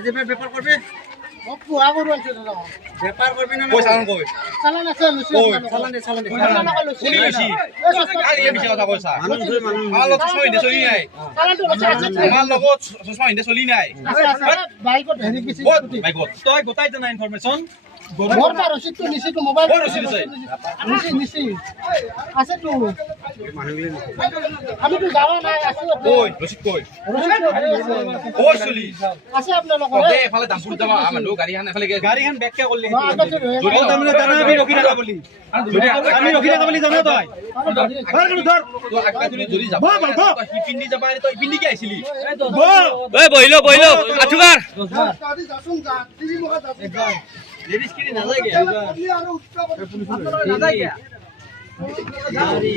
আজি ব্যাপার করবে বাপু আগর বলছো দাদা ব্যাপার করবে না কই চালান কই চালান আছে লুচি চালান দে চালান দে কোনি বেশি আগে বেশি কথা কইছা আমার লগত চশমা ইন্দে চলি নাই চালানটো আছে আছে আমার লগত চশমা ইন্দে চলি নাই বাইকত হেৰি কিছু কত বাইকত তই গোটাই না ইনফৰমেশন মোৰ তাৰ ৰচিদটো নিচিটো মোবাইল ক'ৰ ৰচিদ আছে? নিচি আছে তো আমিতো যাওয়া নাই আছো কই ৰশিদ কই কই চলি আছে আপোনালোকৰ দে এফালে দামপুৰ যাবা মানুহ গাড়ীখান এফালে গাড়ীখন বেককে কৰলি যদি তাৰমানে জানা আমি ৰখি থাকা বুলি আমি ৰখি থাকা বুলি জানা তই ধৰ কোনো ধৰ তো আগবা যদি যাব তই পিন্দি যাবা তই পিন্দি কি আইছিলি এই বহিলো আঠুকাৰ লেডিস কিনি না যায় গে গাড়ি